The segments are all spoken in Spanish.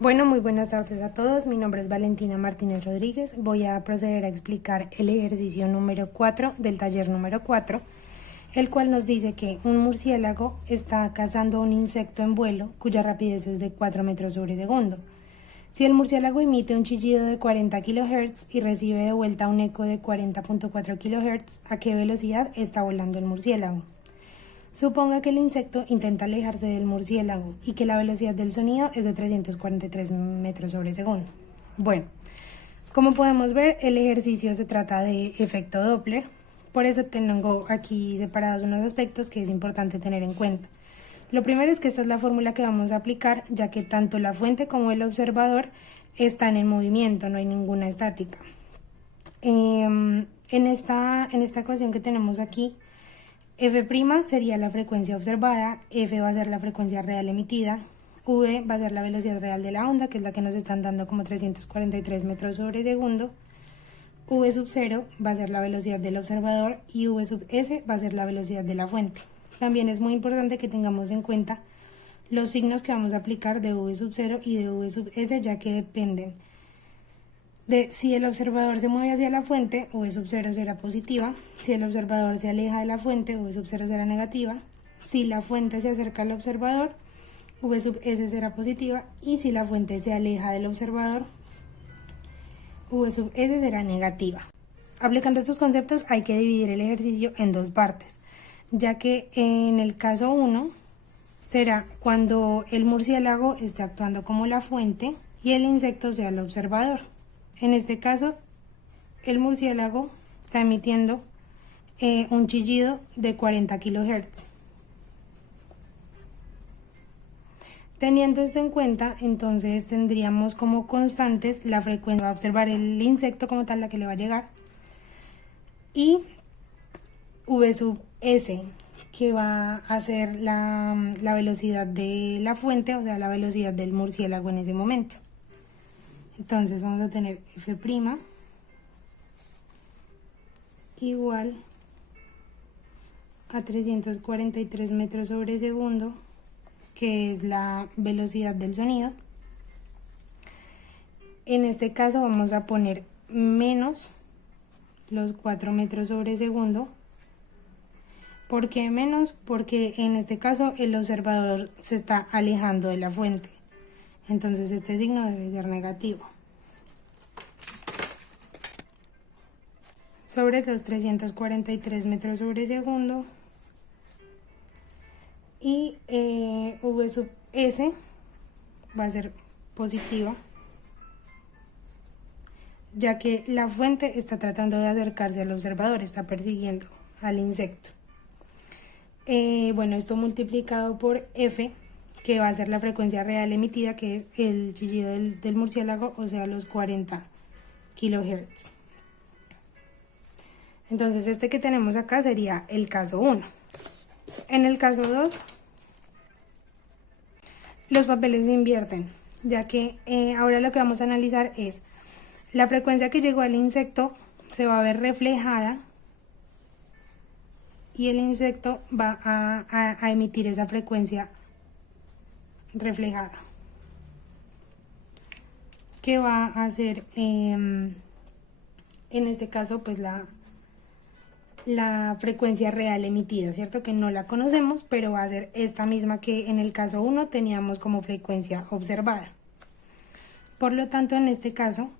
Bueno, muy buenas tardes a todos. Mi nombre es Valentina Martínez Rodríguez. Voy a proceder a explicar el ejercicio número 4 del taller número 4, el cual nos dice que un murciélago está cazando un insecto en vuelo cuya rapidez es de 4 metros sobre segundo. Si el murciélago emite un chillido de 40 kHz y recibe de vuelta un eco de 40.4 kHz, ¿a qué velocidad está volando el murciélago? Suponga que el insecto intenta alejarse del murciélago y que la velocidad del sonido es de 343 metros sobre segundo. Bueno, como podemos ver, el ejercicio se trata de efecto Doppler, por eso tengo aquí separados unos aspectos que es importante tener en cuenta. Lo primero es que esta es la fórmula que vamos a aplicar, ya que tanto la fuente como el observador están en movimiento, no hay ninguna estática. En esta ecuación que tenemos aquí, F' sería la frecuencia observada, F va a ser la frecuencia real emitida, V va a ser la velocidad real de la onda, que es la que nos están dando como 343 metros sobre segundo, V sub 0 va a ser la velocidad del observador y V sub S va a ser la velocidad de la fuente. También es muy importante que tengamos en cuenta los signos que vamos a aplicar de V sub 0 y de V sub S, ya que dependen de si el observador se mueve hacia la fuente, V sub 0 será positiva. Si el observador se aleja de la fuente, V sub 0 será negativa. Si la fuente se acerca al observador, V sub S será positiva. Y si la fuente se aleja del observador, V sub S será negativa. Aplicando estos conceptos hay que dividir el ejercicio en dos partes, ya que en el caso 1 será cuando el murciélago esté actuando como la fuente y el insecto sea el observador. En este caso, el murciélago está emitiendo un chillido de 40 kHz. Teniendo esto en cuenta, entonces tendríamos como constantes la frecuencia, va a observar el insecto como tal, la que le va a llegar, y V sub S, que va a ser la velocidad de la fuente, o sea, la velocidad del murciélago en ese momento. Entonces vamos a tener F' igual a 343 metros sobre segundo, que es la velocidad del sonido. En este caso vamos a poner menos los 4 metros sobre segundo. ¿Por qué menos? Porque en este caso el observador se está alejando de la fuente. Entonces este signo debe ser negativo. Sobre los 343 metros sobre segundo. Y V sub S va a ser positiva, ya que la fuente está tratando de acercarse al observador, está persiguiendo al insecto. Bueno, esto multiplicado por F, que va a ser la frecuencia real emitida, que es el chillido del murciélago, o sea, los 40 kHz. Entonces, este que tenemos acá sería el caso 1. En el caso 2, los papeles se invierten, ya que ahora lo que vamos a analizar es la frecuencia que llegó al insecto, se va a ver reflejada y el insecto va a emitir esa frecuencia reflejada, que va a hacer en este caso pues la frecuencia real emitida, ¿cierto? Que no la conocemos, pero va a ser esta misma que en el caso 1 teníamos como frecuencia observada. Por lo tanto, en este caso,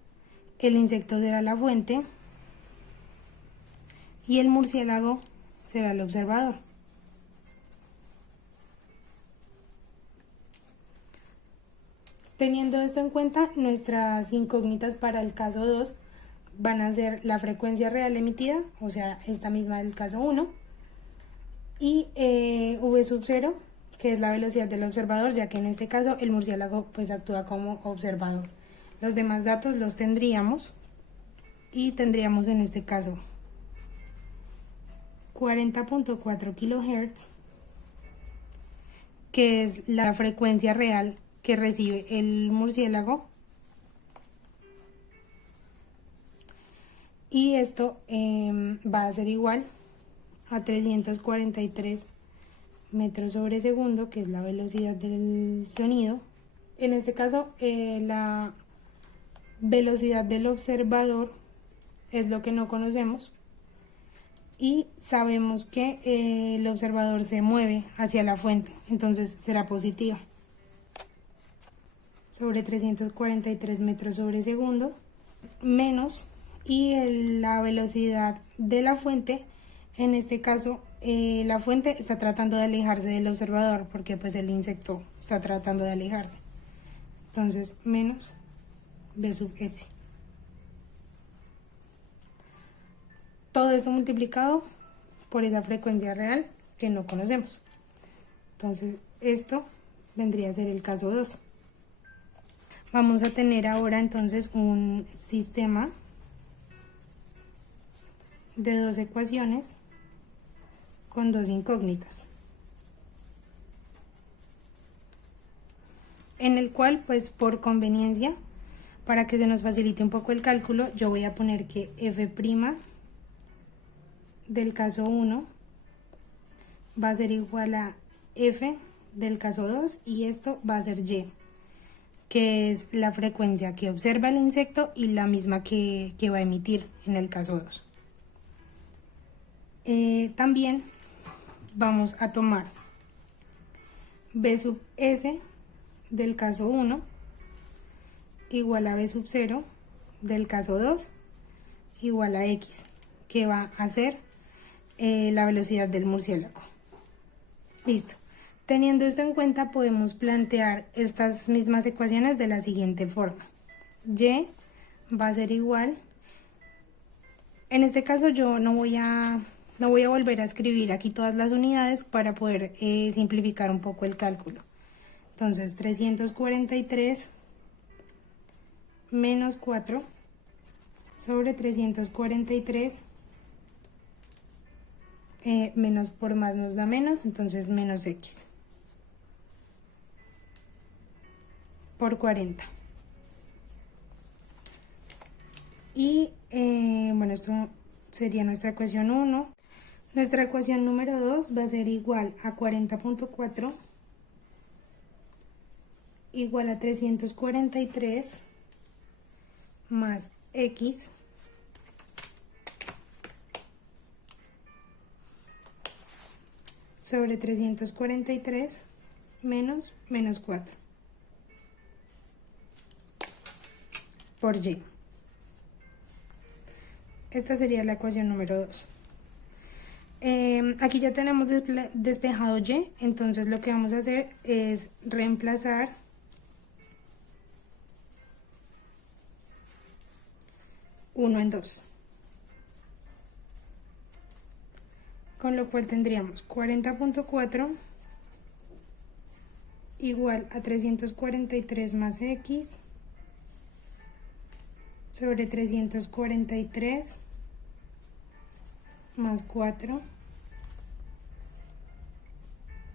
el insecto será la fuente y el murciélago será el observador. Teniendo esto en cuenta, nuestras incógnitas para el caso 2 van a ser la frecuencia real emitida, o sea, esta misma del caso 1, y V sub 0, que es la velocidad del observador, ya que en este caso el murciélago pues actúa como observador. Los demás datos los tendríamos y tendríamos en este caso 40.4 kHz, que es la frecuencia real que recibe el murciélago. Y esto va a ser igual a 343 metros sobre segundo, que es la velocidad del sonido, En este caso, la velocidad del observador es lo que no conocemos y sabemos que el observador se mueve hacia la fuente, entonces será positiva. Sobre 343 metros sobre segundo menos, y la velocidad de la fuente, en este caso la fuente está tratando de alejarse del observador porque pues el insecto está tratando de alejarse, entonces menos v sub s. Todo esto multiplicado por esa frecuencia real que no conocemos. Entonces esto vendría a ser el caso 2. Vamos a tener ahora entonces un sistema de dos ecuaciones con dos incógnitas, en el cual pues por conveniencia, para que se nos facilite un poco el cálculo, yo voy a poner que f' del caso 1 va a ser igual a f del caso 2 y esto va a ser y, que es la frecuencia que observa el insecto y la misma que va a emitir en el caso 2. También vamos a tomar v sub s del caso 1 igual a v sub 0 del caso 2 igual a x, que va a ser la velocidad del murciélago. Listo. Teniendo esto en cuenta, podemos plantear estas mismas ecuaciones de la siguiente forma. Y va a ser igual, en este caso yo no voy a volver a escribir aquí todas las unidades para poder simplificar un poco el cálculo. Entonces 343 menos 4 sobre 343, menos por más nos da menos, entonces menos x por 40. Y bueno, esto sería nuestra ecuación 1. Nuestra ecuación número 2 va a ser igual a 40.4 igual a 343 más x sobre 343 menos 4 por y. Esta sería la ecuación número 2. Aquí ya tenemos despejado y, entonces lo que vamos a hacer es reemplazar uno en 2, con lo cual tendríamos 40.4 igual a 343 más x sobre 343 más 4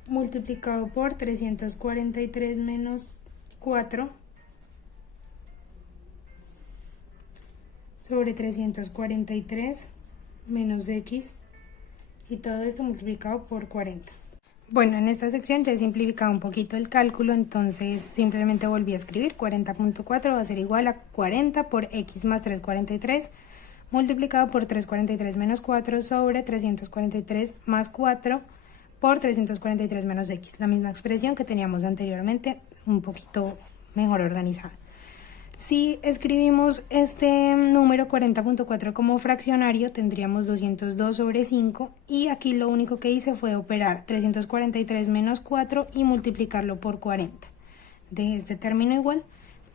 multiplicado por 343 menos 4 sobre 343 menos x, y todo esto multiplicado por 40. Bueno, en esta sección ya he simplificado un poquito el cálculo, entonces simplemente volví a escribir 40.4 va a ser igual a 40 por x más 343 multiplicado por 343 menos 4 sobre 343 más 4 por 343 menos x, la misma expresión que teníamos anteriormente, un poquito mejor organizada. Si escribimos este número 40.4 como fraccionario, tendríamos 202 sobre 5, y aquí lo único que hice fue operar 343 menos 4 y multiplicarlo por 40. De este término igual,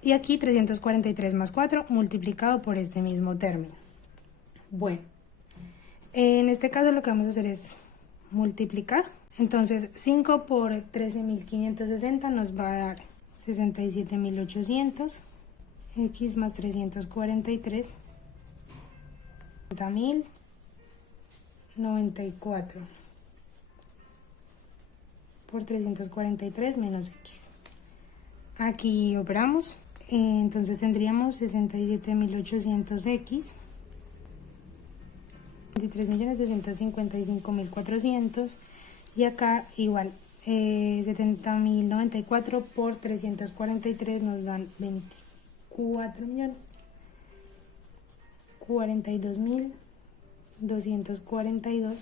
y aquí 343 más 4 multiplicado por este mismo término. Bueno, en este caso lo que vamos a hacer es multiplicar. Entonces 5 por 13.560 nos va a dar 67.800. X más 343, 90.094 por 343 menos x. Aquí operamos, entonces tendríamos 67.800x, 23.255.400, y acá igual 70.094 por 343 nos dan 24.042.242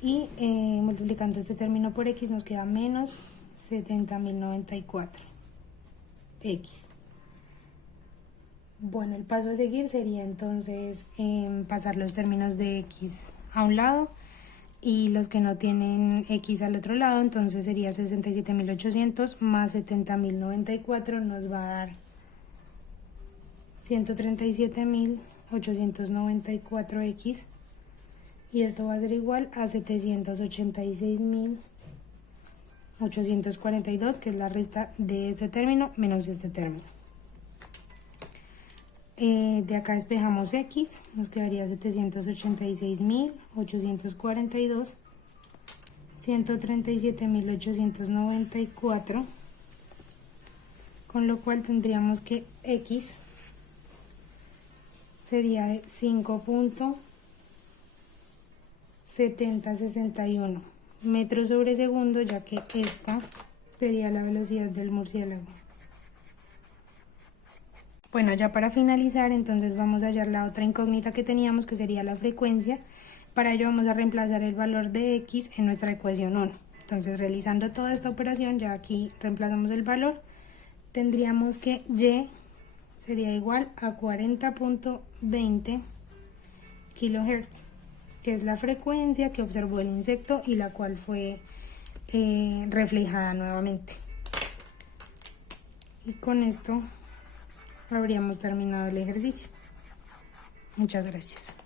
y multiplicando este término por x nos queda menos 70.094 x. Bueno, el paso a seguir sería entonces pasar los términos de x a un lado y los que no tienen x al otro lado, entonces sería 67.800 más 70.094 nos va a dar 137.894x y esto va a ser igual a 786.842, que es la resta de este término menos este término. De acá despejamos x, nos quedaría 786.842, 137.894, con lo cual tendríamos que x sería de 5.7061 metros sobre segundo, ya que esta sería la velocidad del murciélago. Bueno, ya para finalizar, entonces vamos a hallar la otra incógnita que teníamos, que sería la frecuencia. Para ello vamos a reemplazar el valor de x en nuestra ecuación 1. Entonces, realizando toda esta operación, ya aquí reemplazamos el valor, tendríamos que y sería igual a 40.20 kHz, que es la frecuencia que observó el insecto y la cual fue reflejada nuevamente. Y con esto habríamos terminado el ejercicio. Muchas gracias.